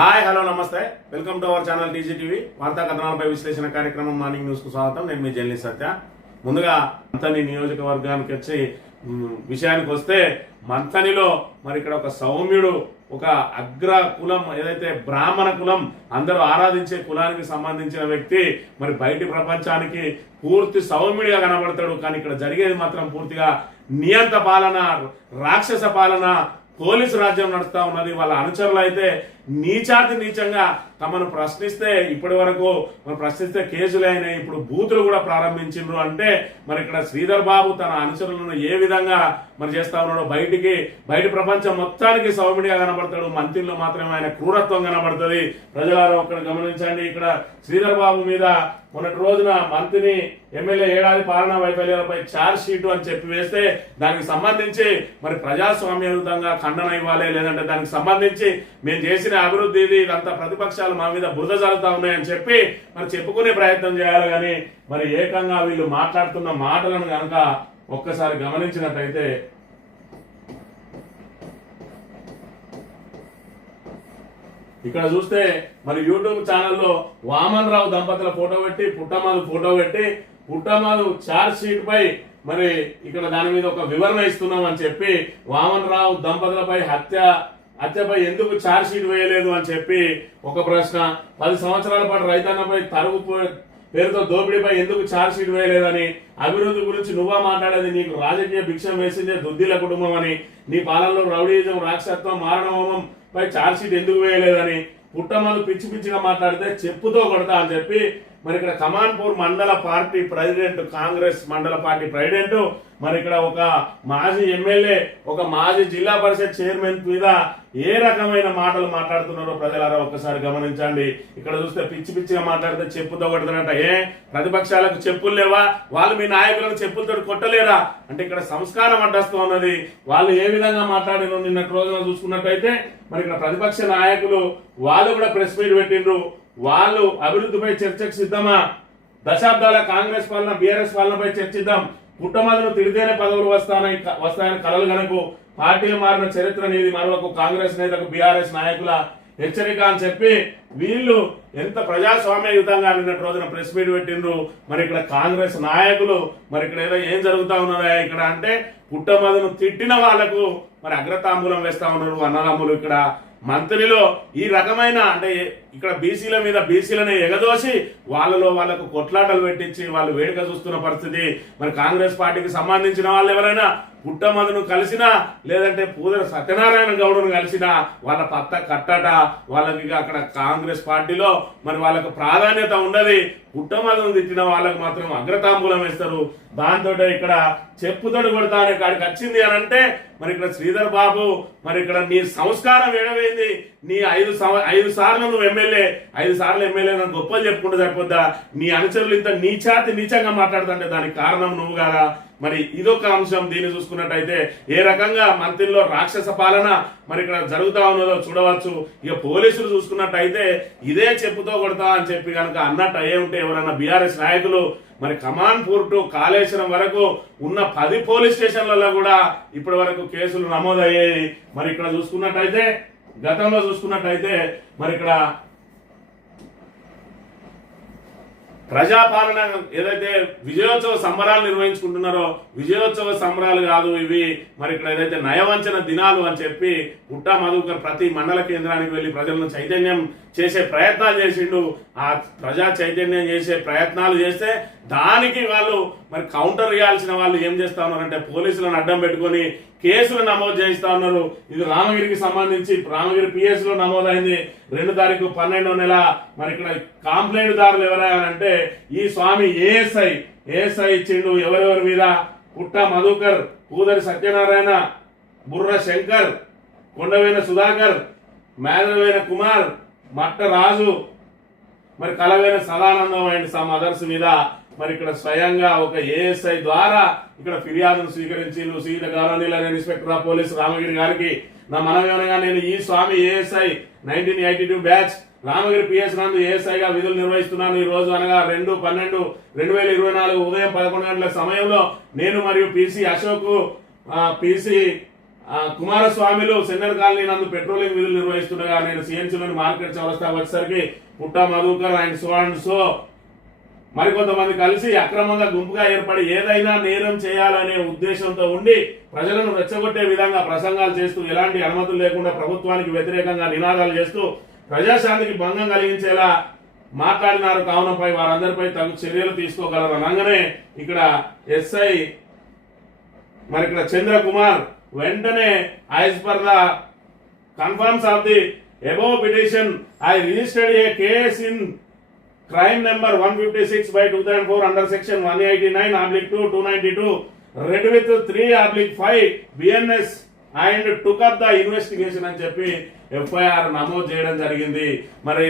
Hi hello నమస్తే. Welcome to our channel TG TV. వార్తా కథనాలపై విశ్లేషణ కార్యక్రమం మార్నింగ్ న్యూస్కు స్వాగతం. నేను మీ జర్నలిస్ట్ సత్య. ముందుగా మంతని నియోజకవర్గానికి వచ్చి విషయానికి వస్తే మంతనిలో మరి ఇక్కడ ఒక సౌమ్యుడు ఒక అగ్ర కులం ఏదైతే బ్రాహ్మణ కులం అందరూ ఆరాధించే కులానికి సంబంధించిన వ్యక్తి మరి బయటి ప్రపంచానికి పూర్తి సౌమ్యుడిగా కనబడతాడు. కానీ ఇక్కడ జరిగేది మాత్రం పూర్తిగా నియంత పాలన రాక్షస పాలన పోలీసు రాజ్యం నడుస్తూ ఉన్నది. వాళ్ళ అనుచరులు అయితే నీచాతి నీచంగా తమను ప్రశ్నిస్తే ఇప్పటి వరకు మనం ప్రశ్నిస్తే కేసులు అయినాయి. ఇప్పుడు బూతులు కూడా ప్రారంభించిండ్రు అంటే మరి ఇక్కడ శ్రీధర్ బాబు తన అనుచరులను ఏ విధంగా మరి చేస్తా ఉన్నాడో బయటికి బయట ప్రపంచం మొత్తానికి సౌమిడిగా కనబడతాడు. మంత్రిలో మాత్రమే ఆయన క్రూరత్వం కనబడుతుంది. ప్రజలారా ఒక్కడ గమనించండి. ఇక్కడ శ్రీధర్ బాబు మీద మొన్నటి రోజున మంత్రిని ఎమ్మెల్యే ఏడాది పాలనా వైఫల్యాలపై ఛార్జ్ షీట్ అని చెప్పి వేస్తే దానికి సంబంధించి మరి ప్రజాస్వామ్యయుతంగా ఖండన ఇవ్వాలి. లేదంటే దానికి సంబంధించి మేము చేసిన అభివృద్ధి ఇది ఇదంతా ప్రతిపక్షాలు మా మీద బురద జరుగుతా ఉన్నాయని చెప్పి మరి చెప్పుకునే ప్రయత్నం చేయాలి కానీ మరి ఏకంగా వీళ్ళు మాట్లాడుతున్న మాటలను కనుక ఒక్కసారి గమనించినట్టయితే ఇక్కడ చూస్తే మరి యూట్యూబ్ ఛానల్లో వామన్ రావు దంపతుల ఫోటో పెట్టి పుట్టమాలు ఫోటో పెట్టి పుట్టమాలు చార్జ్ షీట్ పై మరి ఇక్కడ దాని మీద ఒక వివరణ ఇస్తున్నాం అని చెప్పి వామన్ రావు దంపతులపై హత్య హత్యపై ఎందుకు చార్జ్ షీట్ వేయలేదు అని చెప్పి ఒక ప్రశ్న. పది సంవత్సరాల పాటు రైతన్నపై తరుగు పేరుతో దోపిడీపై ఎందుకు ఛార్జ్ షీట్ వేయలేదని అభివృద్ధి గురించి నువ్వా మాట్లాడేది నీకు రాజకీయ భిక్షం వేసిందే దుద్దిల కుటుంబం అని నీ పాలనలో రౌడీజం రాక్షసత్వం మారణహోమం పై ఛార్జ్ షీట్ ఎందుకు వేయలేదని పుట్టమలు పిచ్చి పిచ్చిగా మాట్లాడితే చెప్పుతో కొడతా అని చెప్పి మరి ఇక్కడ కమాన్పూర్ మండల పార్టీ ప్రెసిడెంట్ కాంగ్రెస్ మండల పార్టీ ప్రెసిడెంట్ మరి ఇక్కడ ఒక మాజీ ఎమ్మెల్యే ఒక మాజీ జిల్లా పరిషత్ చైర్మన్ మీద ఏ రకమైన మాటలు మాట్లాడుతున్నారో ప్రజలారా ఒక్కసారి గమనించండి. ఇక్కడ చూస్తే పిచ్చి పిచ్చిగా మాట్లాడితే చెప్పుతో కొడుతున్నట్ట ఏ? ప్రతిపక్షాలకు చెప్పులు లేవా? వాళ్ళు మీ నాయకులను చెప్పులతో కొట్టలేరా? అంటే ఇక్కడ సంస్కారం అడ్డస్తూ ఉన్నది. వాళ్ళు ఏ విధంగా మాట్లాడిన నిన్నటి రోజున చూసుకున్నట్టయితే మరి ఇక్కడ ప్రతిపక్ష నాయకులు వాళ్ళు కూడా ప్రెస్ మీట్ పెట్టిండ్రు. వాళ్ళు అభివృద్ధిపై చర్చకు సిద్ధమా? దశాబ్దాల కాంగ్రెస్ పాలన బీఆర్ఎస్ పాలనపై చర్చిద్దాం. పుట్టమదును తిడితేనే పదవులు వస్తానని వస్తాయని కలలు గనకు పార్టీలు మారిన చరిత్ర నీది మరొక కాంగ్రెస్ నేతకు బీఆర్ఎస్ నాయకుల హెచ్చరిక అని చెప్పి వీళ్ళు ఎంత ప్రజాస్వామ్యయుతంగా నిన్నటి రోజున ప్రెస్ మీట్ పెట్టిండ్రు. మరి ఇక్కడ కాంగ్రెస్ నాయకులు మరి ఇక్కడ ఏదో ఏం జరుగుతా ఉన్నదా ఇక్కడ అంటే పుట్టమదును తిట్టిన వాళ్ళకు మరి అగ్రతాంబూలం వేస్తా ఉన్నారు అన్నదమ్ములు ఇక్కడ. మంత్రిలో ఈ రకమైన అంటే ఇక్కడ బీసీల మీద బీసీలను ఎగదోసి వాళ్ళలో వాళ్ళకు కొట్లాటలు పెట్టించి వాళ్ళు వేడుక చూస్తున్న పరిస్థితి. మరి కాంగ్రెస్ పార్టీకి సంబంధించిన వాళ్ళు ఎవరైనా పుట్టమదును కలిసినా లేదంటే పూదర సత్యనారాయణ గౌడును కలిసినా వాళ్ళ పత్త కట్టట వాళ్ళకి అక్కడ కాంగ్రెస్ పార్టీలో మరి వాళ్ళకు ప్రాధాన్యత ఉండదు పుట్టమదును తిట్టిన వాళ్ళకు మాత్రం అగ్రతాంబూలం వేస్తారు. దాంతో ఇక్కడ చెప్పుతోడు కొడతా అనే కాడికి వచ్చింది అని అంటే మరి ఇక్కడ శ్రీధర్ బాబు మరి ఇక్కడ నీ సంస్కారం ఏడవైంది నీ ఐదు సంవ- ఐదు సార్లు నువ్వు ఎమ్మెల్యే ఐదు సార్లు ఎమ్మెల్యే నన్ను గొప్పలు చెప్పుకుంటే సరిపోద్దా? నీ అనుచరులు ఇంత నీచాతి నీచంగా మాట్లాడుతుంటే దానికి కారణం నువ్వు కాదా? మరి ఇదొక అంశం దీన్ని చూసుకున్నట్టయితే ఏ రకంగా మంత్రిలో రాక్షస పాలన మరి ఇక్కడ జరుగుతా ఉన్నదో చూడవచ్చు. ఇక పోలీసులు చూసుకున్నట్టయితే ఇదే చెప్పుతో కొడతా అని చెప్పి కనుక అన్నట్టు అయ్యే ఉంటే ఎవరైనా బీఆర్ఎస్ నాయకులు మరి కమాన్పూర్ టు కాళేశ్వరం వరకు ఉన్న పది పోలీస్ స్టేషన్లలో కూడా ఇప్పటి వరకు కేసులు నమోదయ్యాయి. మరి ఇక్కడ చూసుకున్నట్టయితే గతంలో చూసుకున్నట్టయితే మరి ఇక్కడ ప్రజాపాలన ఏదైతే విజయోత్సవ సంబరాలు నిర్వహించుకుంటున్నారో విజయోత్సవ సంబరాలు కాదు ఇవి. మరి ఇక్కడ ఏదైతే నయవంచన దినాలు అని చెప్పి పుట్టా మధుకర్ ప్రతి మండల కేంద్రానికి వెళ్ళి ప్రజలను చైతన్యం చేసే ప్రయత్నాలు చేసిండు ఆ ప్రజా చైతన్యం చేసే ప్రయత్నాలు చేస్తే దానికి వాళ్ళు మరి కౌంటర్ ఇవ్వాల్సిన వాళ్ళు ఏం చేస్తా ఉన్నారంటే పోలీసులను అడ్డం పెట్టుకొని కేసులు నమోదు చేయిస్తా ఉన్నారు. ఇది రామగిరికి సంబంధించి రామగిరి పిఎస్లో నమోదైంది. రెండు తారీఖు పన్నెండో నెల మరి ఇక్కడ కాంప్లైంట్ దారులు ఎవరైనా ఈ స్వామి ఏఎస్ఐ ఏఎస్ఐ ఇచ్చిండు ఎవరెవరి మీద? పుట్ట మధుకర్ పూదరి సత్యనారాయణ బుర్ర శంకర్ కొండవేన సుధాకర్ మేధవేన కుమార్ మట్ట రాజు మరి కలవైన సదానందం అండ్ సమ్ అదర్స్ మీద మరి ఇక్కడ స్వయంగా ఒక ఏఎస్ఐ ద్వారా ఇక్కడ ఫిర్యాదును స్వీకరించి సీత గౌరవనీయుల ఇన్స్పెక్టర్ ఆఫ్ పోలీస్ రామగిరి గారికి. నా మనమేమనగా నేను ఈ Swamy ASI nineteen eighty two batch Ramagiri PS నందు ఏఎస్ఐగా విధులు నిర్వహిస్తున్నాను. ఈ రోజు అనగా రెండు పన్నెండు రెండు వేల ఇరవై నాలుగు ఉదయం పదకొండు గంటల సమయంలో నేను మరియు పిసి అశోక్ పిసి కుమారస్వామిలు సెన్నర్ కాలనీ నందు పెట్రోలింగ్ విధులు నిర్వహిస్తుండగా నేను సిఎన్సీలోని మార్కెట్ చౌరస్తా వచ్చేసరికి Putta Madhukar and so and so. మరికొంతమంది కలిసి అక్రమంగా గుంపుగా ఏర్పడి ఏదైనా నేరం చేయాలనే ఉద్దేశంతో ఉండి ప్రజలను రెచ్చగొట్టే విధంగా ప్రసంగాలు చేస్తూ ఎలాంటి అనుమతులు లేకుండా ప్రభుత్వానికి వ్యతిరేకంగా నినాదాలు చేస్తూ ప్రజాశాంతికి భంగం కలిగించేలా మాట్లాడినారు. కావునపై వారందరిపై తగు చర్యలు తీసుకోగలరు అనగానే ఇక్కడ ఎస్ఐ మరి ఇక్కడ చంద్రకుమార్ వెంటనే as per the confirms of the above petition. I registered a case in crime number one fifty six by two thousand four under section one eighty nine oblique two two ninety two. Read with three oblique five. BNS and took up the investigation అని చెప్పి FIR నమోదు చేయడం జరిగింది. మరి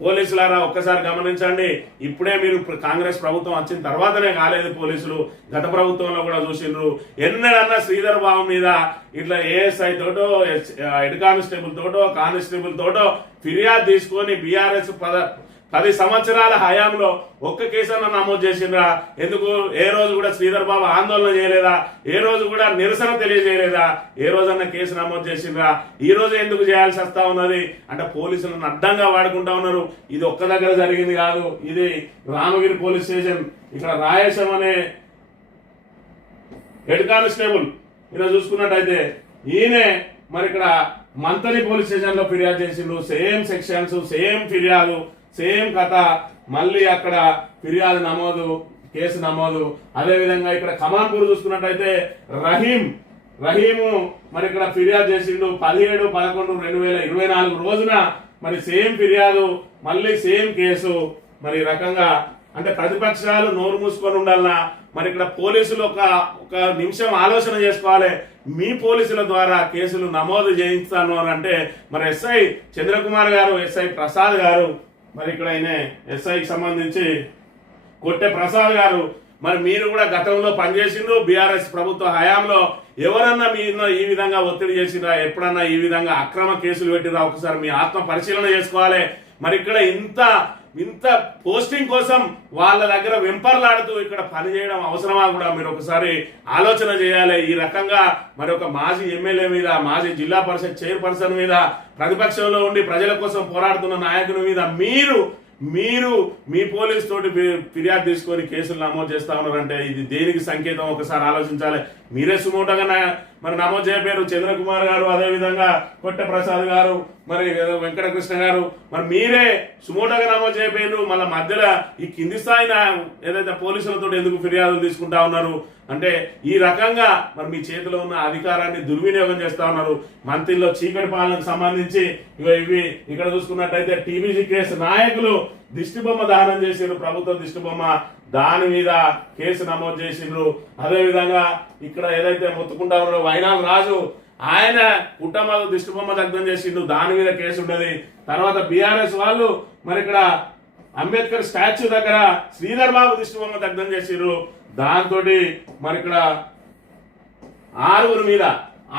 పోలీసులారా ఒక్కసారి గమనించండి. ఇప్పుడే మీరు కాంగ్రెస్ ప్రభుత్వం వచ్చిన తర్వాతనే కాలేదు పోలీసులు. గత ప్రభుత్వంలో కూడా చూసిండ్రు. ఎన్నడన్నా శ్రీధర్ బాబు మీద ఇట్లా ఏఎస్ఐ తోటో హెడ్ కానిస్టేబుల్ తోటో కానిస్టేబుల్ తోటో ఫిర్యాదు తీసుకొని బీఆర్ఎస్ పద పది సంవత్సరాల హయాంలో ఒక్క కేసన్న నమోదు చేసిండ్రా. ఎందుకు? ఏ రోజు కూడా శ్రీధర్ బాబు ఆందోళన చేయలేదా? ఏ రోజు కూడా నిరసన తెలియజేయలేదా? ఏ రోజన్నా కేసు నమోదు చేసిండ్రా? ఈ రోజు ఎందుకు చేయాల్సి వస్తా ఉన్నది? అంటే పోలీసులను అడ్డంగా వాడుకుంటా ఉన్నారు. ఇది ఒక్క దగ్గర జరిగింది కాదు. ఇది రామగిరి పోలీస్ స్టేషన్. ఇక్కడ రాయేశం అనే హెడ్ కానిస్టేబుల్. ఈయన చూసుకున్నట్టయితే ఈయనే మరి ఇక్కడ మంతని పోలీస్ స్టేషన్లో ఫిర్యాదు చేసిండు. సేమ్ సెక్షన్స్ సేమ్ ఫిర్యాదు. సేమ్ కథ మళ్ళీ అక్కడ ఫిర్యాదు నమోదు కేసు నమోదు. అదే విధంగా ఇక్కడ కమాన్పూర్ చూసుకున్నట్టయితే రహీం రహీము మరి ఇక్కడ ఫిర్యాదు చేసిండు పదిహేడు పదకొండు రెండు వేల ఇరవై నాలుగు రోజున మరి సేమ్ ఫిర్యాదు మళ్ళీ సేమ్ కేసు మరి రకంగా అంటే ప్రతిపక్షాలు నోరు మూసుకొని ఉండాలన్నా మరి ఇక్కడ పోలీసులు ఒక ఒక నిమిషం ఆలోచన చేసుకోవాలి. మీ పోలీసుల ద్వారా కేసులు నమోదు చేయిస్తాను అని అంటే మరి ఎస్ఐ చంద్రకుమార్ గారు ఎస్ఐ ప్రసాద్ గారు మరి ఇక్కడ ఆయన ఎస్ఐకి సంబంధించి కొట్టె ప్రసాద్ గారు మరి మీరు కూడా గతంలో పనిచేసిండ్రు బీఆర్ఎస్ ప్రభుత్వ హయాంలో. ఎవరన్నా మీ ఈ విధంగా ఒత్తిడి చేసిరా ఎప్పుడన్నా ఈ విధంగా అక్రమ కేసులు పెట్టిరా ఒకసారి మీ ఆత్మ పరిశీలన చేసుకోవాలి. మరి ఇక్కడ ఇంత ఇంత పోస్టింగ్ కోసం వాళ్ళ దగ్గర వెంపర్లాడుతూ ఇక్కడ పనిచేయడం అవసరమా కూడా? మీరు ఒకసారి ఆలోచన చేయాలి. ఈ రకంగా మరి ఒక మాజీ ఎమ్మెల్యే మీద మాజీ జిల్లా పరిషత్ చైర్పర్సన్ మీద ప్రతిపక్షంలో ఉండి ప్రజల కోసం పోరాడుతున్న నాయకుని మీద మీరు మీరు మీ పోలీస్ తోటి ఫిర్యాదు తీసుకొని కేసులు నమోదు చేస్తా ఉన్నారంటే ఇది దేనికి సంకేతం? ఒకసారి ఆలోచించాలి. మీరే సుమోటగా మరి నమోదు చేయలేరు చంద్రకుమార్ గారు అదే విధంగా కొట్టె ప్రసాద్ గారు మరి వెంకటకృష్ణ గారు. మరి మీరే సుమోటగా నమోదు చేయలేరు మళ్ళీ మధ్యలో ఈ కింది స్థాయి ఏదైతే పోలీసులతో ఎందుకు ఫిర్యాదులు తీసుకుంటా ఉన్నారు అంటే ఈ రకంగా మరి మీ చేతిలో ఉన్న అధికారాన్ని దుర్వినియోగం చేస్తా ఉన్నారు. మంత్రిలో చీకటి పాలనకు సంబంధించి ఇవి ఇక్కడ చూసుకున్నట్టయితే టీబీసీ కేసు నాయకులు దిష్టిబొమ్మ దానం చేసిండ్రు ప్రభుత్వం దిష్టిబొమ్మ దాని మీద కేసు నమోదు చేసిండ్రు. అదేవిధంగా ఇక్కడ ఏదైతే మొత్తుకుంటా ఉన్నారో వైనాల్ రాజు ఆయన కుటుంబాలు దిష్టిబొమ్మ దగ్ధం చేసిండు దాని మీద కేసు ఉన్నది. తర్వాత బీఆర్ఎస్ వాళ్ళు మరి ఇక్కడ అంబేద్కర్ స్టాచ్యూ దగ్గర శ్రీధర్ బాబు దిష్టిబొమ్మ దగ్ధం చేసిర్రు దాంతో మరి ఇక్కడ ఆరుగురు మీద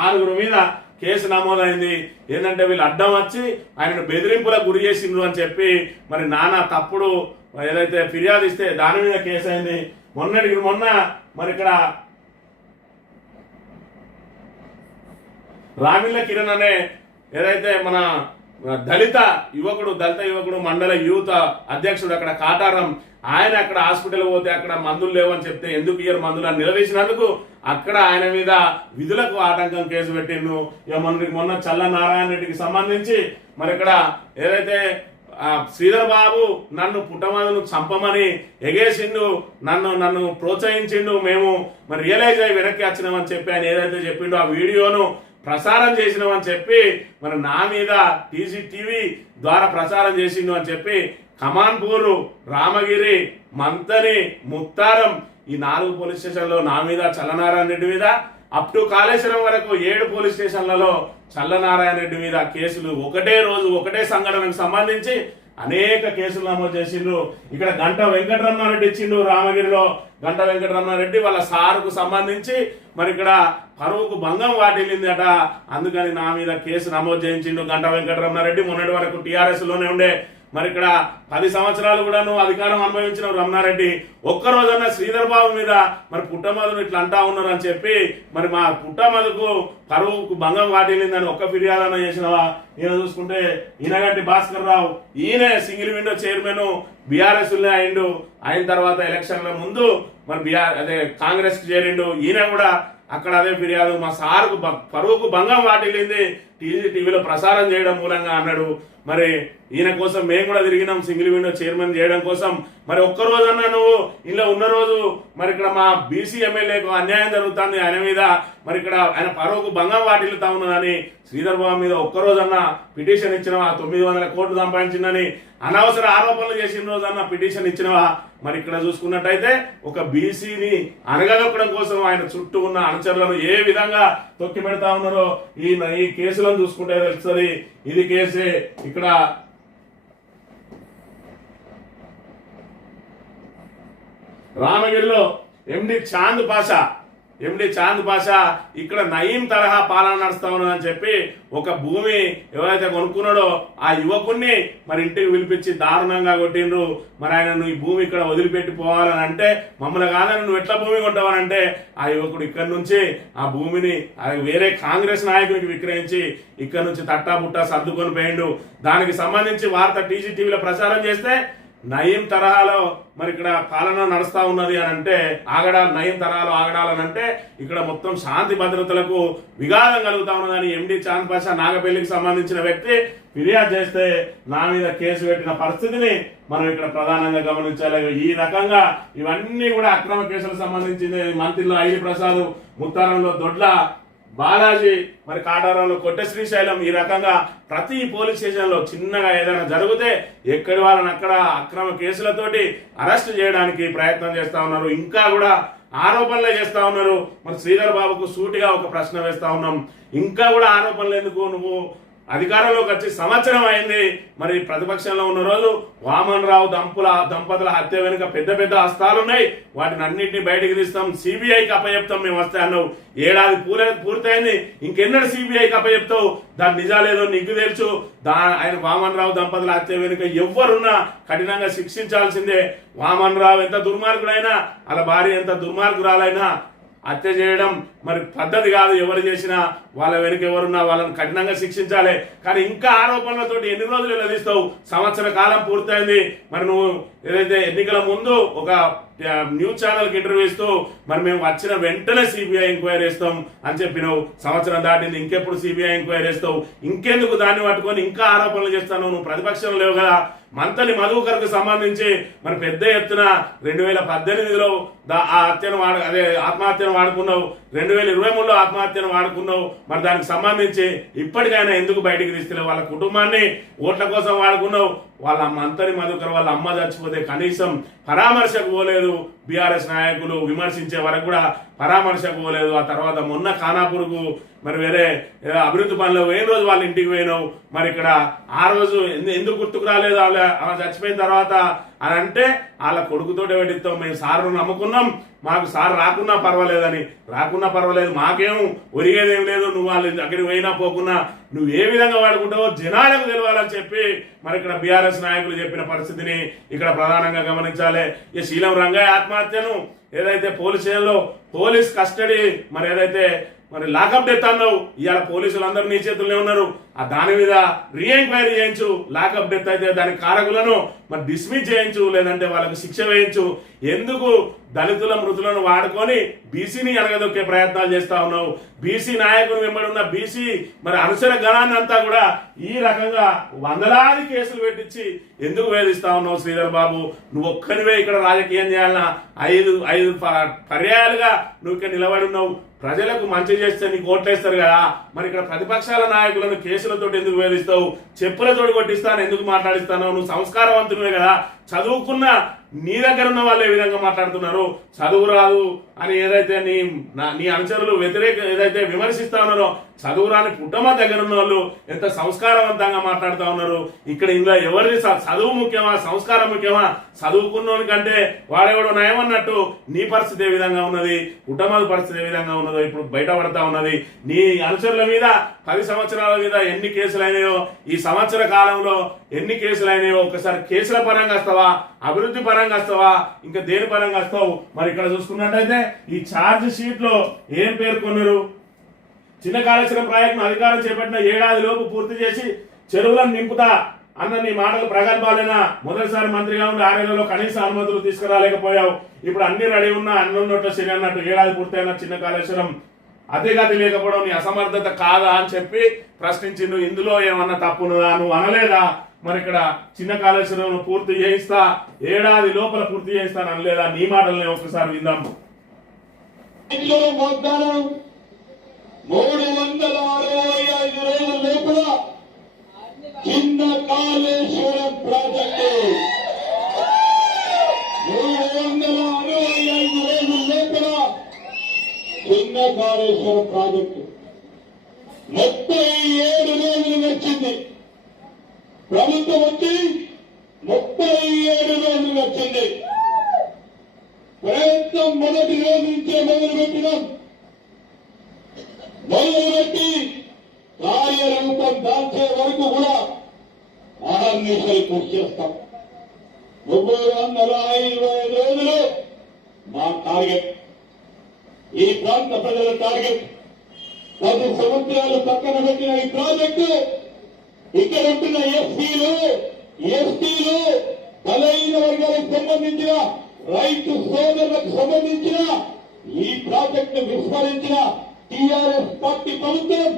ఆరుగురు మీద కేసు నమోదైంది. ఏంటంటే వీళ్ళు అడ్డం వచ్చి ఆయనను బెదిరింపులకు గురి చేసిండ్రు అని చెప్పి మరి నానా తప్పుడు ఏదైతే ఫిర్యాదు ఇస్తే దాని మీద కేసు అయింది. మొన్నటికి మొన్న మరి ఇక్కడ రామిళ్ళ కిరణ్ అనే ఏదైతే మన దళిత యువకుడు దళిత యువకుడు మండల యూత్ అధ్యక్షుడు అక్కడ కాటారం ఆయన అక్కడ హాస్పిటల్ పోతే అక్కడ మందులు లేవని చెప్తే ఎందుకు ఇయర్ మందులు అని నిలవేసినందుకు అక్కడ ఆయన మీద విధులకు ఆటంకం కేసు పెట్టిండు. ఇక మొన్న మొన్న చల్ల నారాయణ రెడ్డికి సంబంధించి మరి ఇక్కడ ఏదైతే శ్రీధర్ బాబు నన్ను పుట్టమను చంపమని ఎగేసిండు నన్ను నన్ను ప్రోత్సహించిండు మేము మరి రియలైజ్ అయ్యి వెనక్కి వచ్చినామని చెప్పి ఆయన ఏదైతే చెప్పిండో ఆ వీడియోను ప్రసారం చేసినామని చెప్పి మరి నా మీద టీసీ టీవీ ద్వారా ప్రసారం చేసిండు అని చెప్పి కమాన్పూరు రామగిరి మంతని ముత్తారం ఈ నాలుగు పోలీస్ స్టేషన్లో నా మీద చల్లనారాయణ రెడ్డి మీద అప్ టు కాళేశ్వరం వరకు ఏడు పోలీస్ స్టేషన్లలో చల్లనారాయణ రెడ్డి మీద కేసులు ఒకటే రోజు ఒకటే సంఘటనకు సంబంధించి అనేక కేసులు నమోదు చేసిండ్రు. ఇక్కడ గంట వెంకటరమణారెడ్డి ఇచ్చిండు రామగిరిలో. గంట వెంకటరమణారెడ్డి వాళ్ళ సారుకు సంబంధించి మరి ఇక్కడ పరువుకు భంగం వాటిల్లిందట. అందుకని నా మీద కేసు నమోదు చేయించిండు గంట వెంకటరమణారెడ్డి. మొన్నటి వరకు టీఆర్ఎస్లోనే ఉండే మరి ఇక్కడ పది సంవత్సరాలు కూడా నువ్వు అధికారం అనుభవించిన రమణారెడ్డి ఒక్కరోజన్న శ్రీధర్ బాబు మీద మరి పుట్టమధును ఇట్లా అంటా ఉన్నారు అని చెప్పి మరి మా పుట్టమధుకు పరువుకు భంగం వాటిల్లిందని ఒక్క ఫిర్యాదన చేసినవా? ఈయన చూసుకుంటే ఈయనగంటి భాస్కర్ రావు ఈయనే సింగిల్ విండో చైర్మన్ బీఆర్ఎస్ అయిండు. అయిన తర్వాత ఎలక్షన్ల ముందు మరి బీఆర్ అదే కాంగ్రెస్కి చేరిండు. ఈయన కూడా అక్కడ అదే ఫిర్యాదు మా సార్కు పరువుకు భంగం వాటిల్లింది. టీవీ టీవీలో ప్రసారం చేయడం మూలంగా అన్నాడు. మరి ఈయన కోసం మేము కూడా తిరిగినాం సింగిల్ విండో చైర్మన్ చేయడం కోసం. మరి ఒక్క రోజన్నా నువ్వు ఇలా ఉన్న రోజు మరి ఇక్కడ మా బీసీ ఎమ్మెల్యేకు అన్యాయం జరుగుతుంది ఆయన మీద. మరి ఇక్కడ ఆయన పరువుకు భంగం వాటిల్లుతా ఉన్నదని శ్రీధర్ బాబు మీద ఒక్క పిటిషన్ పిటిషన్ ఆ తొమ్మిది వందల కోట్లు సంపాదించిందని అనవసర ఆరోపణలు చేసిన అన్న పిటిషన్ ఇచ్చినవా? మరి ఇక్కడ చూసుకున్నట్టయితే ఒక బీసీని అనగలొక్కడం కోసం ఆయన చుట్టూ ఉన్న అనుచరులను ఏ విధంగా తొక్కి పెడతా ఉన్నారో ఈ ఈ కేసులను చూసుకుంటే తెలుస్తుంది. ఇది కేసే ఇక్కడ రామగిరిలో ఎండి చాంద్ పాషా ఏమిటి చాంద్ పాషా? ఇక్కడ నయీం తరహా పాలన నడుస్తా అని చెప్పి ఒక భూమి ఎవరైతే కొనుక్కున్నాడో ఆ యువకుణ్ణి మరి ఇంటికి పిలిపించి దారుణంగా కొట్టిండ్రు. మరి ఆయన నువ్వు ఈ భూమి ఇక్కడ వదిలిపెట్టి పోవాలని అంటే మమ్మల్ని కాదని నువ్వు ఎట్లా భూమి కొంటావని అంటే ఆ యువకుడు ఇక్కడ నుంచి ఆ భూమిని వేరే కాంగ్రెస్ నాయకునికి విక్రయించి ఇక్కడ నుంచి తట్టా పుట్టా సర్దుకొని పోయిండు. దానికి సంబంధించి వార్త టీజీ టీవీలో ప్రచారం చేస్తే నయం తరహాలో మరి ఇక్కడ పాలన నడుస్తూ ఉన్నది అని అంటే ఆగడాలు నయం తరహాలో ఆగడాలని అంటే ఇక్కడ మొత్తం శాంతి భద్రతలకు విఘాతం కలుగుతా ఉన్నదని ఎండి చాంద్ పాషా నాగపల్లికి సంబంధించిన వ్యక్తి ఫిర్యాదు చేస్తే నా మీద కేసు పెట్టిన పరిస్థితిని మనం ఇక్కడ ప్రధానంగా గమనించాలి. ఈ రకంగా ఇవన్నీ కూడా అక్రమ కేసులకు సంబంధించింది. మంత్రిలో ఐలి ప్రసాద్ ముత్తారంలో దొడ్ల బాలాజీ మరి కాటారంలో కొట్ట శ్రీశైలం ఈ రకంగా ప్రతి పోలీస్ స్టేషన్లో చిన్నగా ఏదైనా జరిగితే ఎక్కడి వాళ్ళని అక్కడ అక్రమ కేసులతోటి అరెస్ట్ చేయడానికి ప్రయత్నం చేస్తూ ఉన్నారు. ఇంకా కూడా ఆరోపణలే చేస్తా ఉన్నారు. మరి శ్రీధర్ బాబుకు సూటిగా ఒక ప్రశ్న వేస్తా ఉన్నాం. ఇంకా కూడా ఆరోపణలు ఎందుకు నువ్వు అధికారంలోకి వచ్చి సంవత్సరం అయింది. మరి ప్రతిపక్షంలో ఉన్న రోజు వామన్ రావు దంపుల దంపతుల హత్య వెనుక పెద్ద పెద్ద హస్తాలు ఉన్నాయి. వాటిని అన్నింటినీ బయటకు తీస్తాం. సిబిఐకి అప్పచెప్తాం మేము వస్తే అన్నావు. ఏడాది పూర పూర్తయింది. ఇంకెన్నడు సిబిఐకి అప్పచెప్తావు? దాని నిజాలేదో నీకు తెలుసు. దా ఆయన వామన్ రావు దంపతుల హత్య వెనుక ఎవ్వరున్నా కఠినంగా శిక్షించాల్సిందే. వామన్ రావు ఎంత దుర్మార్గుడైనా వాళ్ళ భార్య ఎంత దుర్మార్గురాలైనా హత్య చేయడం మరి పద్ధతి కాదు. ఎవరు చేసినా వాళ్ళ వెనుక ఎవరున్నా వాళ్ళని కఠినంగా శిక్షించాలి. కానీ ఇంకా ఆరోపణలతో ఎన్ని రోజులు నిలదీస్తావు సంవత్సర కాలం పూర్తయింది. మరి నువ్వు ఏదైతే ఎన్నికల ముందు ఒక న్యూస్ ఛానల్కి ఇంటర్వ్యూ ఇస్తూ మరి మేము వచ్చిన వెంటనే సిబిఐ ఎంక్వైరీ చేస్తాం అని చెప్పినావు. సంవత్సరం దాటింది ఇంకెప్పుడు సిబిఐ ఎంక్వైరీ చేస్తావు? ఇంకెందుకు దాన్ని పట్టుకొని ఇంకా ఆరోపణలు చేస్తాను? నువ్వు ప్రతిపక్షం లేవు కదా. మంతలి మధుకర్కు సంబంధించి మరి పెద్ద ఎత్తున రెండు వేల పద్దెనిమిదిలో ఆ హత్యను వాడు అదే ఆత్మహత్యను వాడుకున్నావు రెండు వేల ఇరవై మూడులో ఆత్మహత్యను వాడుకున్నావు మరి దానికి సంబంధించి ఇప్పటికైనా ఎందుకు బయటికి తీస్తలేవు వాళ్ళ కుటుంబాన్ని ఓట్ల కోసం వాడుకున్నావు వాళ్ళ మంతని మధుకర్ వాళ్ళ అమ్మ చచ్చిపోతే కనీసం పరామర్శకు పోలేదు బీఆర్ఎస్ నాయకులు విమర్శించే వరకు కూడా పరామర్శకు పోలేదు. ఆ తర్వాత మొన్న ఖానాపూర్కు మరి వేరే అభివృద్ధి పనులు పోయిన రోజు వాళ్ళ ఇంటికి పోయినావు? మరి ఇక్కడ ఆ రోజు ఎందుకు గుర్తుకు రాలేదు? వాళ్ళ ఆమె చచ్చిపోయిన తర్వాత అని అంటే వాళ్ళ కొడుకుతోటే పెట్టిస్తాం మేము సార్ను నమ్ముకున్నాం మాకు సార్ రాకున్నా పర్వాలేదని. రాకున్నా పర్వాలేదు మాకేం ఒరిగేదేం లేదు నువ్వు వాళ్ళ దగ్గరికి పోయినా పోకున్నా. నువ్వు ఏ విధంగా వాడుకుంటావో జనాలకు తెలియాలని చెప్పి మరి ఇక్కడ బీఆర్ఎస్ నాయకులు చెప్పిన పరిస్థితిని ఇక్కడ ప్రధానంగా గమనించాలి. ఈ శీలం రంగయ్య ఆత్మహత్యను ఏదైతే పోలీస్ స్టేషన్లో పోలీస్ కస్టడీ మరి ఏదైతే మరి లాకప్ డెత్ అన్నావు ఇవాళ పోలీసులు అందరూ నీ చేతుల్లోనే ఉన్నారు. ఆ దాని మీద రీఎంక్వైరీ చేయించు లాకప్ డెత్ అయితే దాని కారకులను మరి డిస్మిస్ చేయించు లేదంటే వాళ్ళకి శిక్ష వేయించు. ఎందుకు దళితుల మృతులను వాడుకొని బీసీని అడగదొక్కే ప్రయత్నాలు చేస్తా ఉన్నావు? బీసీ నాయకులు వెంబడి ఉన్న బీసీ మరి అనుసర గణాన్ని అంతా కూడా ఈ రకంగా వందలాది కేసులు పెట్టించి ఎందుకు వేధిస్తా ఉన్నావు శ్రీధర్ బాబు? నువ్వు ఒక్కనివే ఇక్కడ రాజకీయం చేయాలన్నా ఐదు ఐదు పర్యాయాలుగా నువ్వు ఇక్కడ నిలబడి ఉన్నావు. ప్రజలకు మంచి చేస్తే నీకు ఓట్లేస్తారు కదా. మరి ఇక్కడ ప్రతిపక్షాల నాయకులను కేసు కేసులతో ఎందుకు వేధిస్తావు చెప్పులతోటి కొట్టిస్తాను ఎందుకు మాట్లాడిస్తాను? నువ్వు సంస్కారవంతునివే కదా. చదువుకున్న నీ దగ్గర ఉన్న వాళ్ళు ఏ విధంగా మాట్లాడుతున్నారు? చదువు రాదు అని ఏదైతే నీ నా- నీ అనుచరులు వ్యతిరేక ఏదైతే విమర్శిస్తా ఉన్నారో చదువురాని పుట్టమ దగ్గర ఉన్న వాళ్ళు ఎంత సంస్కారవంతంగా మాట్లాడుతూ ఉన్నారు. ఇక్కడ ఇందులో ఎవరిని చదువు ముఖ్యమా సంస్కారం ముఖ్యమా? చదువుకున్నోని కంటే వాడెవడో నయమన్నట్టు నీ పరిస్థితి ఏ విధంగా ఉన్నది? కుటుంబాల పరిస్థితి ఏ విధంగా ఉన్నదో ఇప్పుడు బయటపడతా ఉన్నది. నీ అనుచరుల మీద పది సంవత్సరాల మీద ఎన్ని కేసులైనాయో ఈ సంవత్సర కాలంలో ఎన్ని కేసులైనాయో ఒకసారి కేసుల పరంగా వస్తావా? అభివృద్ధి పరంగా వస్తావా? ఇంకా దేని పరంగా వస్తావు? మరి ఇక్కడ చూసుకున్నట్టయితే ఈ ఛార్జ్ షీట్లో ఏం పేర్కొన్నారు? చిన్న కాళేశ్వరం ప్రాజెక్టును అధికారం చేపట్టిన ఏడాదిలోపు పూర్తి చేసి చెరువులను నింపుతా అన్న నీ మాటలు ప్రగల్భాలైన మొదటిసారి మంత్రిగా ఉండి ఆరేళ్ళలో కనీస అనుమతులు తీసుకురాలేకపోయావు. ఇప్పుడు అన్ని రెడీ ఉన్న అన్నున్నట్టు శని అన్నట్టు ఏడాది పూర్తయిన చిన్న కాళేశ్వరం అతిగతి లేకపోవడం నీ అసమర్థత కాదా అని చెప్పి ప్రశ్నించిండు. ఇందులో ఏమన్నా తప్పునుదా నువ్వు అనలేదా? మరి ఇక్కడ చిన్న కాళేశ్వరం పూర్తి చేయిస్తా ఏడాది లోపల పూర్తి చేయిస్తాను అనలేదా? నీ మాటలని ఒకసారి విందాము మూడు వందల అరవై ఐదు రోజుల లోపల చిన్న కాళేశ్వరం ప్రాజెక్టు. మూడు వందల అరవై ఐదు రోజుల లోపల చిన్న కాళేశ్వరం ప్రాజెక్టు. ముప్పై ఏడు రోజులు వచ్చింది ప్రభుత్వం వచ్చి ముప్పై ఏడు రోజులు వచ్చింది ప్రయత్నం మొదటి రోజు నుంచే మొదలు పెట్టినాం మొదలుపెట్టి కార్యరూపం దాల్చే వరకు కూడా అహర్నిశలు కృషి చేస్తాం. ముప్పై వందల ఇరవై ఐదు రోజులు మా టార్గెట్. ఈ ప్రాంత ప్రజల టార్గెట్. పది సంవత్సరాలు పక్కన పెట్టిన ఈ ప్రాజెక్టు ఇక్కడ ఉంటున్న ఎస్సీలు ఎస్టీలు బలైన వర్గాలకు సంబంధించిన రైతు సోదరులకు సంబంధించిన ఈ ప్రాజెక్టు విస్మరించిన టిఆర్ఎస్ పార్టీ ప్రభుత్వం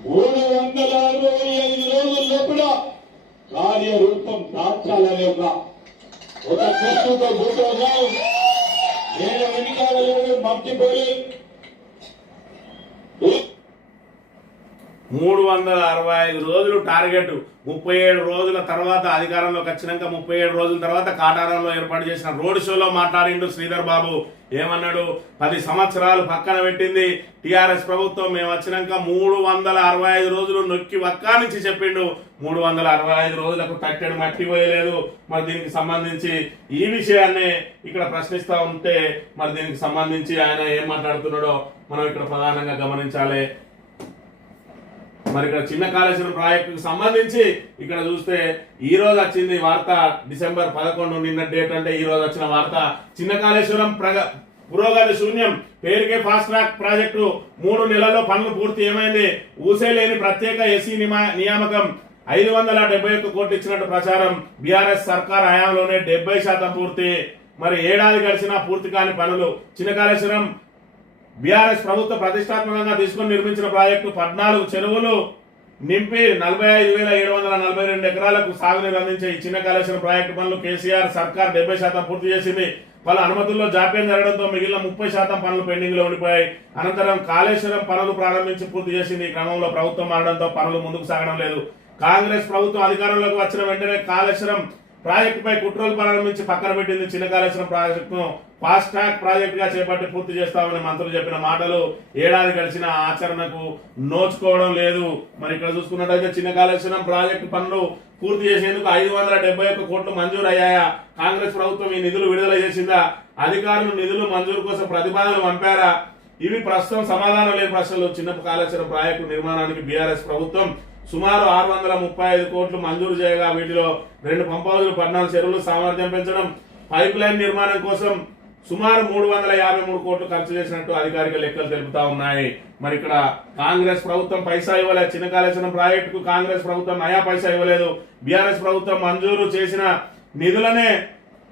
మూడు వందల అరవై ఐదు రోజుల లోపల కార్యరూపం దాచాలనే ఒక ఒక కృష్ణుతో భూతోగా నేను వెనుకాలలో మర్చిపోయి మూడు వందల అరవై ఐదు రోజులు టార్గెట్. ముప్పై ఏడు రోజుల తర్వాత అధికారంలోకి వచ్చినాక ముప్పై ఏడు రోజుల తర్వాత కాటారంలో ఏర్పాటు చేసిన రోడ్ షోలో మాట్లాడిండు శ్రీధర్ బాబు. ఏమన్నాడు? పది సంవత్సరాలు పక్కన పెట్టింది. టీఆర్ఎస్ ప్రభుత్వం మేము వచ్చినాక మూడు వందల అరవై ఐదు రోజులు నొక్కి వక్కా నుంచి చెప్పిండు. మూడు వందల అరవై ఐదు రోజులకు తట్టెడు మట్టి పోయలేదు. మరి దీనికి సంబంధించి ఈ విషయాన్ని ఇక్కడ ప్రశ్నిస్తూ ఉంటే మరి దీనికి సంబంధించి ఆయన ఏం మాట్లాడుతున్నాడో మనం ఇక్కడ ప్రధానంగా గమనించాలి. మరి ఇక్కడ చిన్న కాళేశ్వరం ప్రాజెక్టుకు సంబంధించి ఇక్కడ చూస్తే ఈ రోజు వచ్చింది వార్త డిసెంబర్ పదకొండు నిన్న డేట్ అంటే ఈ రోజు వచ్చిన వార్త. చిన్న కాళేశ్వరం ప్రగ పురోగతి శూన్యం. పేరుకే ఫాస్ట్ ట్రాక్ ప్రాజెక్టు. మూడు నెలల్లో పనులు పూర్తి ఏమైంది? ఊసే లేని ప్రత్యేక ఎస్సీ నిమా- నియామకం. ఐదు వందల డెబ్బై ఒక్క కోట్లు ఇచ్చినట్టు ప్రచారం. బీఆర్ఎస్ సర్కార్ హయాంలోనే డెబ్బై శాతం పూర్తి. మరి ఏడాది గడిచినా పూర్తి కాని పనులు. చిన్న కాళేశ్వరం బీఆర్ఎస్ ప్రభుత్వ ప్రతిష్టాత్మకంగా తీసుకొని నిర్మించిన ప్రాజెక్టు పద్నాలుగు చెరువులు నింపి నలభై ఐదు వేల ఏడు వందల నలభై రెండు ఎకరాలకు సాగునీరు అందించే ఈ చిన్న కాళేశ్వరం ప్రాజెక్టు పనులు కేసీఆర్ సర్కార్ డెబ్బై శాతం పూర్తి చేసింది. పలు అనుమతుల్లో జాప్యం జరగడంతో మిగిలిన ముప్పై శాతం పనులు పెండింగ్లో ఉండిపోయాయి. అనంతరం కాళేశ్వరం పనులు ప్రారంభించి పూర్తి చేసింది. ఈ క్రమంలో ప్రభుత్వం మారడంతో పనులు ముందుకు సాగడం లేదు. కాంగ్రెస్ ప్రభుత్వం అధికారంలోకి వచ్చిన వెంటనే కాళేశ్వరం ప్రాజెక్టుపై కుట్రలు ప్రారంభించి పక్కన పెట్టింది. చిన్న కాళేశ్వరం ప్రాజెక్టును ఫాస్ట్ ట్రాక్ ప్రాజెక్టుగా చేపట్టి పూర్తి చేస్తామని మంత్రులు చెప్పిన మాటలు ఏడాది గడిచిన ఆచరణకు నోచుకోవడం లేదు. మరి ఇక్కడ చూసుకున్నట్టయితే చిన్న కాళేశ్వరం ప్రాజెక్టు పనులు పూర్తి చేసేందుకు ఐదు వందల డెబ్బై ఒక్క కోట్లు మంజూరు అయ్యాయా కాంగ్రెస్ ప్రభుత్వం ఈ నిధులు విడుదల చేసిందా? అధికారులు నిధులు మంజూరు కోసం ప్రతిపాదనలు పంపారా? ఇవి ప్రస్తుతం సమాధానం లేని ప్రశ్నలు. చిన్న కాళేశ్వరం ప్రాజెక్టు నిర్మాణానికి బీఆర్ఎస్ ప్రభుత్వం సుమారు ఆరు వందల ముప్పై ఐదు కోట్లు మంజూరు చేయగా వీటిలో రెండు పంపవదులు పద్నాలుగు చెరువులు సామర్థ్యం పెంచడం పైప్ లైన్ నిర్మాణం కోసం సుమారు మూడు వందల యాభై మూడు కోట్లు ఖర్చు చేసినట్టు అధికారిక లెక్కలు తెలుపుతా ఉన్నాయి. మరి ఇక్కడ కాంగ్రెస్ ప్రభుత్వం పైసా ఇవ్వలేదు. చిన్న కాళేశ్వరం ప్రాజెక్టుకు కాంగ్రెస్ ప్రభుత్వం నయా పైసా ఇవ్వలేదు. బీఆర్ఎస్ ప్రభుత్వం మంజూరు చేసిన నిధులనే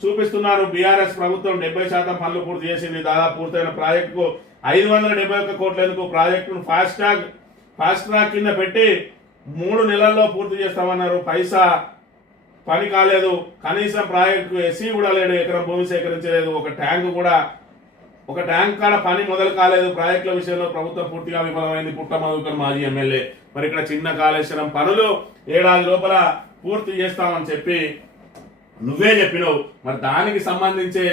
చూపిస్తున్నారు. బీఆర్ఎస్ ప్రభుత్వం డెబ్బై శాతం పనులు పూర్తి చేసింది. దాదాపు పూర్తయిన ప్రాజెక్టుకు ఐదు వందల డెబ్బై ఒక్క కోట్ల ఎందుకు ప్రాజెక్టును ఫాస్ట్ ట్రాక్ ఫాస్ట్ ట్రాక్ కింద పెట్టి మూడు నెలల్లో పూర్తి చేస్తామన్నారు. పైసా పని కాలేదు. కనీసం ప్రాజెక్టు ఎస్సీ కూడా లేడు ఎకరం భూమి సేకరించలేదు. ఒక ట్యాంక్ కూడా ఒక ట్యాంక్ కాడ పని మొదలు కాలేదు. ప్రాజెక్టుల విషయంలో ప్రభుత్వం పూర్తిగా విఫలమైంది. పుట్ట మధుకర్ మాజీ ఎమ్మెల్యే. మరి ఇక్కడ చిన్న కాళేశ్వరం పనులు ఏడాది లోపల పూర్తి చేస్తామని చెప్పి నువ్వే చెప్పినావు. మరి దానికి సంబంధించే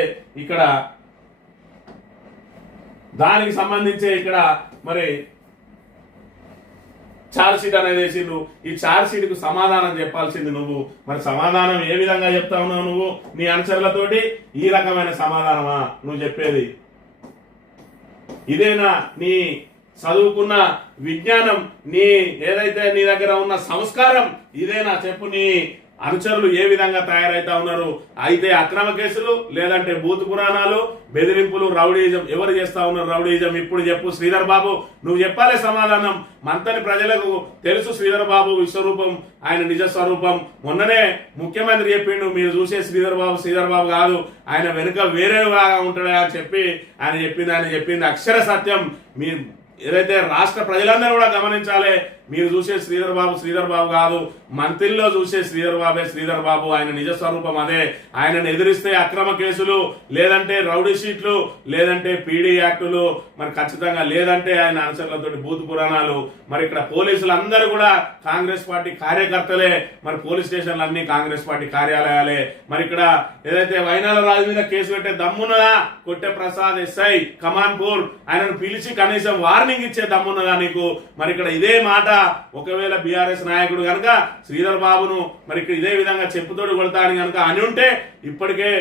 ఇక్కడ దానికి సంబంధించే ఇక్కడ మరి షీట్ అనేది వేసిండు ఈ చార్జ్ షీట్కు సమాధానం చెప్పాల్సింది నువ్వు. మరి సమాధానం ఏ విధంగా చెప్తా ఉన్నావు నువ్వు? నీ అనుచరులతోటి ఈ రకమైన సమాధానమా? నువ్వు చెప్పేది. ఇదేనా నీ చదువుకున్న విజ్ఞానం? నీ ఏదైతే నీ దగ్గర ఉన్న సంస్కారం? ఇదేనా చెప్పు నీ అనుచరులు ఏ విధంగా తయారైతా ఉన్నారు? అయితే అక్రమ కేసులు లేదంటే బూత్ పురాణాలు బెదిరింపులు రౌడీజం ఎవరు చేస్తా ఉన్నారు రౌడీజం? ఇప్పుడు చెప్పు శ్రీధర్ బాబు. నువ్వు చెప్పాలి సమాధానం. మంతని ప్రజలకు తెలుసు శ్రీధర్ బాబు విశ్వరూపం ఆయన నిజ స్వరూపం. మొన్ననే ముఖ్యమంత్రి చెప్పిండు మీరు చూసే శ్రీధర్ బాబు శ్రీధర్ బాబు కాదు. ఆయన వెనుక వేరేగా ఉంటాడా అని చెప్పి ఆయన చెప్పింది ఆయన చెప్పింది అక్షర సత్యం. మీ ఏదైతే రాష్ట్ర ప్రజలందరూ కూడా గమనించాలి మీరు చూసే శ్రీధర్ బాబు శ్రీధర్ బాబు కాదు మంత్రిలో చూసే శ్రీధర్ బాబే శ్రీధర్ బాబు ఆయన నిజ స్వరూపం అదే. ఆయనను ఎదిరిస్తే అక్రమ కేసులు లేదంటే రౌడీ షీట్లు లేదంటే పీడీ యాక్టులు మరి ఖచ్చితంగా లేదంటే ఆయన అనుచరులతో బూత్ పురాణాలు. మరి ఇక్కడ పోలీసులు అందరూ కూడా కాంగ్రెస్ పార్టీ కార్యకర్తలే మరి పోలీస్ స్టేషన్లు అన్ని కాంగ్రెస్ పార్టీ కార్యాలయాలే. మరి ఇక్కడ ఏదైతే వైనాల రాజు మీద కేసు పెట్టే దమ్మున కొట్టే ప్రసాద్ ఎస్ఐ కమాన్పూర్ ఆయనను పిలిచి కనీసం వార్నింగ్ ఇచ్చే దమ్మున్నదా నీకు. మరి ఇక్కడ ఇదే మాట ఒకవేళ బీఆర్ఎస్ నాయకుడు కనుక శ్రీధర్ బాబును మరి ఇక్కడ ఇదే విధంగా చెప్పుతోడు కొడతాను కనుక అని ఉంటే ఇప్పటికే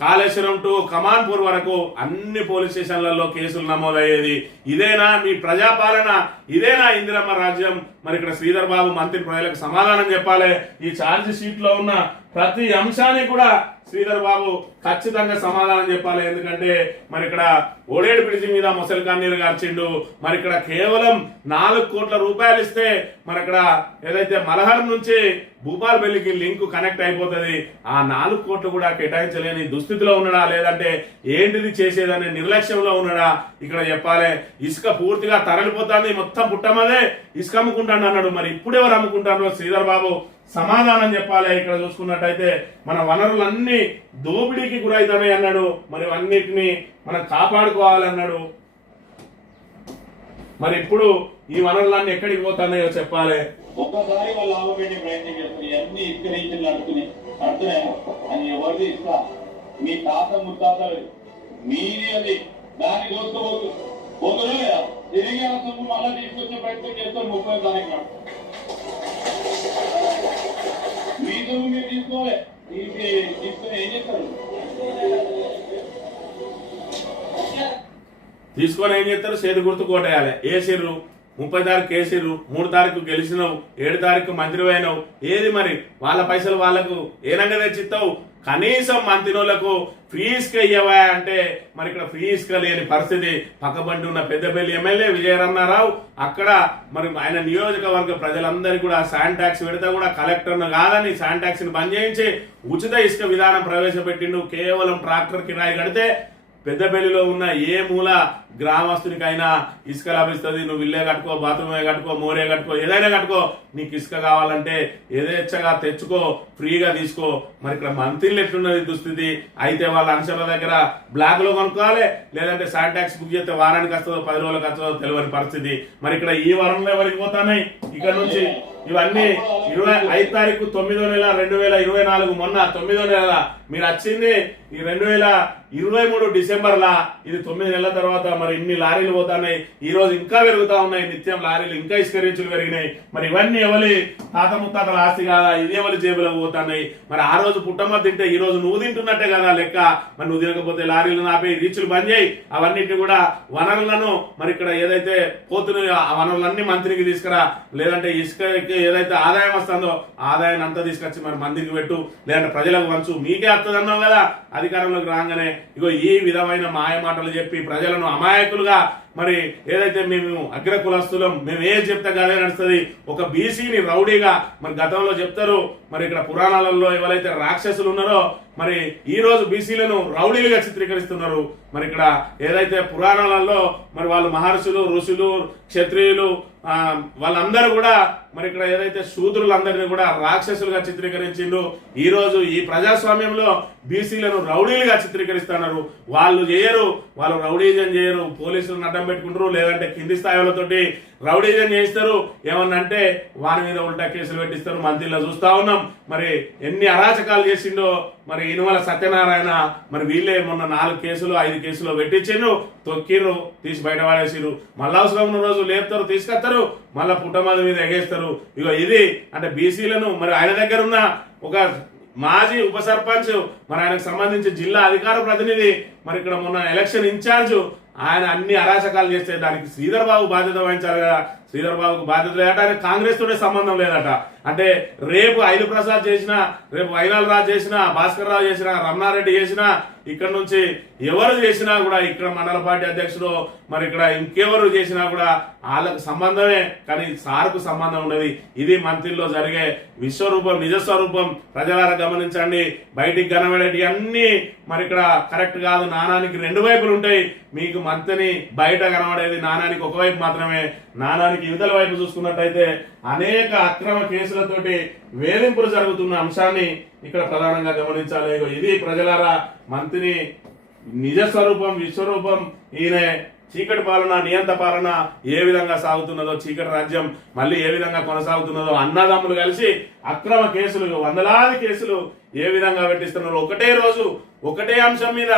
కాళేశ్వరం టు కమాన్పూర్ వరకు అన్ని పోలీస్ స్టేషన్లలో కేసులు నమోదయ్యేది. ఇదేనా మీ ప్రజాపాలన? ఇదేనా ఇందిరమ్మ రాజ్యం? మరి ఇక్కడ శ్రీధర్ బాబు మంత్రి ప్రజలకు సమాధానం చెప్పాలి. ఈ ఛార్జ్ షీట్లో ఉన్న ప్రతి అంశానికి కూడా శ్రీధర్ బాబు ఖచ్చితంగా సమాధానం చెప్పాలి. ఎందుకంటే మరి ఇక్కడ ఓడేడు బ్రిడ్జి మీద ముసలి కన్నీరు గార్చిండు. మరి ఇక్కడ కేవలం నాలుగు కోట్ల రూపాయలు ఇస్తే మరి ఇక్కడ ఏదైతే మలహర్ నుంచి భూపాల్పల్లికి లింక్ కనెక్ట్ అయిపోతుంది ఆ నాలుగు కోట్లు కూడా కేటాయించలేని దుస్థితిలో ఉన్నాడా? లేదంటే ఏంటిది చేసేదనే నిర్లక్ష్యంలో ఉన్నాడా? ఇక్కడ చెప్పాలి. ఇసుక పూర్తిగా తరలిపోతుంది మొత్తం పుట్టమదే ఇసుక అమ్ముకుంటాను అన్నాడు. మరి ఇప్పుడు ఎవరు అమ్ముకుంటారో శ్రీధర్ బాబు? సమాధానం చెప్పాలి ఇక్కడ చూసుకున్నట్టయితే మన వనరులన్నీ దోపిడీకి గురవుతాయి అన్నాడు. మరి అన్నిటిని మనం కాపాడుకోవాలన్నాడు మరి ఇప్పుడు ఈ వనరులన్నీ ఎక్కడికి పోతున్నాయో చెప్పాలి. ఒక్కసారి వాళ్ళు లాభం ప్రయత్నం చేస్తుంది. అన్ని ఇసుక రీచులు నడుస్తున్నాయి నడుతున్నాయి అని ఎవరిది ఇస్తా మీ తాత ముత్తాతలు. మీది అది. దాన్ని దోసుకోవద్దు పోతున్నా తిరిగి సొమ్ము తీసుకొచ్చే ప్రయత్నం చేస్తారు ముప్పై తారీఖు మీ తీసుకోవాలి తీసుకుని ఏం చేస్తారు? తీసుకొని ఏం చేస్తారు సేరు గుర్తు కోటేయాలి. వేసిర్రు ముప్పై తారీఖు కేసీరు మూడు తారీఖు గెలిచినవు. ఏడు తారీఖు మంత్రి ఏది మరి? వాళ్ళ పైసలు వాళ్ళకు ఏనంగా తెచ్చిస్తావు కనీసం మంత్రినోళ్ళకు ఫ్రీ ఇసుక అంటే మరి ఇక్కడ ఫ్రీ ఇసుక లేని పరిస్థితి పక్కబండి ఉన్న పెద్దపల్లి ఎమ్మెల్యే విజయరన్నారావు అక్కడ మరి ఆయన నియోజకవర్గ ప్రజలందరికీ కూడా శాండ్ ట్యాక్స్ పెడితే కూడా కలెక్టర్ను కాదని శాండ్ బంద్ చేయించి ఉచిత ఇసుక విధానం ప్రవేశపెట్టిండు. కేవలం ట్రాక్టర్ కిరాయి కడితే పెద్దపల్లిలో ఉన్న ఏ మూల గ్రామస్తునికైనా ఇసుక లభిస్తుంది. నువ్వు ఇల్లే కట్టుకో బాత్రూమే కట్టుకో మోరే కట్టుకో ఏదైనా కట్టుకో. నీకు ఇసుక కావాలంటే యథేచ్ఛగా తెచ్చుకో ఫ్రీగా తీసుకో. మరి ఇక్కడ మంత్రులు ఎట్లున్నది దుస్థితి? అయితే వాళ్ళ అంశాల దగ్గర బ్లాక్లో కొనుక్కోవాలి లేదంటే శాన్ ట్యాక్స్ బుక్ చేస్తే వారానికి వస్తుందో పది రోజులకు వస్తుందో తెలియని పరిస్థితి. మరి ఇక్కడ ఈ వారంలో ఎవరికి పోతున్నాయి? ఇక్కడ నుంచి ఇవన్నీ ఇరవై ఐదు తారీఖు తొమ్మిదో నెల రెండు వేల ఇరవై నాలుగు మొన్న తొమ్మిదో నెల మీరు వచ్చింది ఈ రెండు వేల ఇరవై మూడు డిసెంబర్లా? ఇది తొమ్మిది నెలల తర్వాత మరి ఇన్ని లారీలు పోతున్నాయి. ఈ రోజు ఇంకా పెరుగుతా ఉన్నాయి. నిత్యం లారీలు ఇంకా ఇసుక రీచులు పెరిగినాయి. మరి ఇవన్నీ ఎవరి తాత ముత్తాతల ఆస్తి కాదా? ఇది ఎవరి జేబులకు పోతున్నాయి? మరి ఆ రోజు పుట్టమ్మ తింటే ఈ రోజు నువ్వు తింటున్నట్టే కదా లెక్క? మరి నువ్వు తినకపోతే లారీలు నాపే రీచులు బంద్ చేయి. అవన్నిటిని కూడా వనరులను మరి ఇక్కడ ఏదైతే పోతున్నాయో ఆ వనరులన్నీ మంత్రికి తీసుకురా. లేదంటే ఇసుకకి ఏదైతే ఆదాయం వస్తుందో ఆదాయాన్ని అంతా తీసుకొచ్చి మరి మందికి పెట్టు లేదంటే ప్రజలకు వంచు మీకే వస్తుంది అన్నావు కదా అధికారంలోకి రాగానే ఇగో ఈ విధమైన మాయ మాటలు చెప్పి ప్రజలను అమాయకులుగా మరి ఏదైతే మేము అగ్ర కులస్తులం మేము ఏం చెప్తే అదే నడుస్తుంది. ఒక బీసీని రౌడీగా మరి గతంలో చెప్తారు. మరి ఇక్కడ పురాణాలలో ఎవరైతే రాక్షసులు ఉన్నారో మరి ఈ రోజు బీసీలను రౌడీలుగా చిత్రీకరిస్తున్నారు. మరి ఇక్కడ ఏదైతే పురాణాలలో మరి వాళ్ళు మహర్షులు ఋషులు క్షత్రియులు వాళ్ళందరూ కూడా మరి ఇక్కడ ఏదైతే శూద్రులందరినీ కూడా రాక్షసులుగా చిత్రీకరించిండు. ఈ రోజు ఈ ప్రజాస్వామ్యంలో బీసీలను రౌడీలుగా చిత్రీకరిస్తున్నారు. వాళ్ళు చేయరు వాళ్ళు రౌడీజం చేయరు పోలీసులను అడ్డం పెట్టుకుంటారు లేదంటే కింది స్థాయిలతోటి రౌడీజం చేస్తారు ఏమన్నా అంటే వారి మీద ఉల్టా కేసులు పెట్టిస్తారు మంత్రిలో చూస్తా ఉన్నాం. మరి ఎన్ని అరాచకాలు చేసిండో మరి ఇనుమల సత్యనారాయణ మరి వీళ్ళే మొన్న నాలుగు కేసులు ఐదు కేసులు పెట్టించారు తొక్కిర్రు తీసి బయట పడేసిర్రు. మళ్ళా అవసరం ఉన్న రోజు లేపుతారు తీసుకొస్తారు. మళ్ళా పుట్టమది మీద ఎగేస్తారు. ఇక ఇది అంటే బీసీలను మరి ఆయన దగ్గర ఉన్న ఒక మాజీ ఉప సర్పంచ్ మరి ఆయనకు సంబంధించి జిల్లా అధికార ప్రతినిధి మరి ఇక్కడ మొన్న ఎలక్షన్ ఇన్ఛార్జ్ ఆయన అన్ని అరాచకాలు చేస్తే దానికి శ్రీధర్ బాబు బాధ్యత వహించాలి కదా. శ్రీధర్ బాబుకు బాధ్యత లేదట ఆయన కాంగ్రెస్ తోటే సంబంధం లేదట. అంటే రేపు ఐలు ప్రసాద్ చేసిన రేపు వైనాల్ రాజు చేసిన భాస్కర్ రావు చేసిన రమణారెడ్డి చేసిన ఇక్కడ నుంచి ఎవరు చేసినా కూడా ఇక్కడ మండల పార్టీ అధ్యక్షుడు మరి ఇక్కడ ఇంకెవరు చేసినా కూడా వాళ్ళకు సంబంధమే. కానీ సార్కు సంబంధం ఉండదు ఇది మంత్రిలో జరిగే విశ్వరూపం నిజస్వరూపం. ప్రజలారా గమనించండి. బయటికి కనబడేటి అన్ని మరి ఇక్కడ కరెక్ట్ కాదు. నాణానికి రెండు వైపులు ఉంటాయి. మీకు మంత్రిని బయట కనబడేది నాణానికి ఒకవైపు మాత్రమే. నాణానికి యువతల వైపు చూసుకున్నట్టయితే అనేక అక్రమ కేసులతోటి వేధింపులు జరుగుతున్న అంశాన్ని ఇక్కడ ప్రధానంగా గమనించాలి. ఇది ప్రజలారా మంత్రిని నిజ స్వరూపం విశ్వరూపం ఈయన చీకటి పాలన నియంత పాలన ఏ విధంగా సాగుతున్నదో చీకటి రాజ్యం మళ్ళీ ఏ విధంగా కొనసాగుతున్నదో అన్నదమ్ములు కలిసి అక్రమ కేసులు వందలాది కేసులు ఏ విధంగా పెట్టిస్తున్నారో ఒకటే రోజు ఒకటే అంశం మీద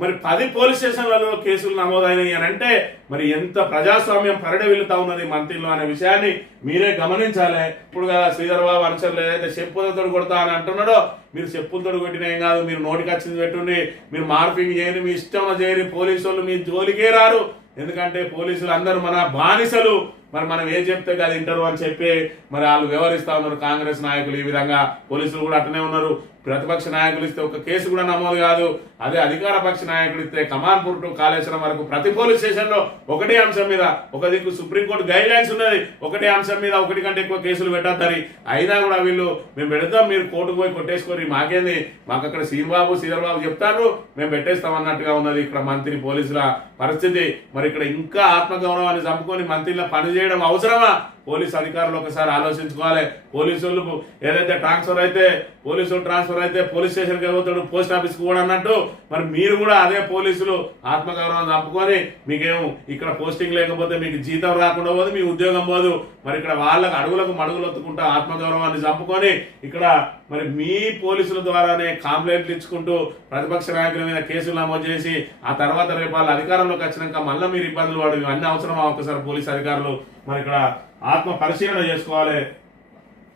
మరి పది పోలీస్ స్టేషన్లలో కేసులు నమోదైనవి అని అంటే మరి ఎంత ప్రజాస్వామ్యం పరిడ వెళ్తా ఉన్నది మంత్రిలో అనే విషయాన్ని మీరే గమనించాలి. ఇప్పుడు కదా శ్రీధర్ బాబు అనుచరులు ఏదైతే చెప్పులతో కొడతా అని అంటున్నాడో మీరు చెప్పులతో కొట్టిన ఏం కాదు మీరు నోటికి వచ్చింది పెట్టుండి మీరు మార్పింగ్ చేయండి మీ ఇష్టం చేయని పోలీసు వాళ్ళు మీ జోలికే రారు. ఎందుకంటే పోలీసులు అందరూ మన బానిసలు. మరి మనం ఏం చెప్తే కాదు ఇంటర్వ్యూ అని చెప్పి మరి వాళ్ళు వ్యవహరిస్తా ఉన్నారు కాంగ్రెస్ నాయకులు ఈ విధంగా. పోలీసులు కూడా అట్లనే ఉన్నారు. ప్రతిపక్ష నాయకులు ఇస్తే ఒక కేసు కూడా నమోదు కాదు. అదే అధికార పక్ష నాయకులు ఇస్తే కమాన్పూర్ టు కాళేశ్వరం వరకు ప్రతి పోలీస్ స్టేషన్లో ఒకటే అంశం మీద ఒక దిక్కు సుప్రీంకోర్టు గైడ్ లైన్స్ ఉన్నది. ఒకటే అంశం మీద ఒకటి కంటే ఎక్కువ కేసులు పెట్టద్దని అయినా కూడా వీళ్ళు మేము పెడతాం మీరు కోర్టుకు పోయి కొట్టేసుకొని మాకేంది? మాకు అక్కడ శ్రీనిబాబు శ్రీధర్బాబు చెప్తారు మేము పెట్టేస్తాం అన్నట్టుగా ఉన్నది ఇక్కడ మంత్రి పోలీసుల పరిస్థితి. మరి ఇక్కడ ఇంకా ఆత్మగౌరవాన్ని చంపుకొని మంత్రిలో పనిచేయడం అవసరమా? పోలీస్ అధికారులు ఒకసారి ఆలోచించుకోవాలి. పోలీసులు ఏదైతే ట్రాన్స్ఫర్ అయితే పోలీసులు ట్రాన్స్ఫర్ అయితే పోలీస్ స్టేషన్కి పోతాడు పోస్ట్ ఆఫీస్కి కూడా అన్నట్టు మరి మీరు కూడా అదే పోలీసులు ఆత్మగౌరవం చంపుకొని మీకేం ఇక్కడ పోస్టింగ్ లేకపోతే మీకు జీతం రాకుండా పోదు మీ ఉద్యోగం పోదు. మరి ఇక్కడ వాళ్ళకు అడుగులకు మడుగులు ఒత్తుకుంటూ ఆత్మగౌరవాన్ని చంపుకొని ఇక్కడ మరి మీ పోలీసుల ద్వారానే కంప్లైంట్లు ఇచ్చుకుంటూ ప్రతిపక్ష నాయకుల మీద కేసులు నమోదు చేసి ఆ తర్వాత రేపు వాళ్ళు అధికారంలోకి వచ్చినాక మళ్ళీ మీరు ఇబ్బందులు పడు అన్ని అవసరం ఒకసారి పోలీస్ అధికారులు? మరి ఇక్కడ ఆత్మ పరిశీలన చేసుకోవాలి.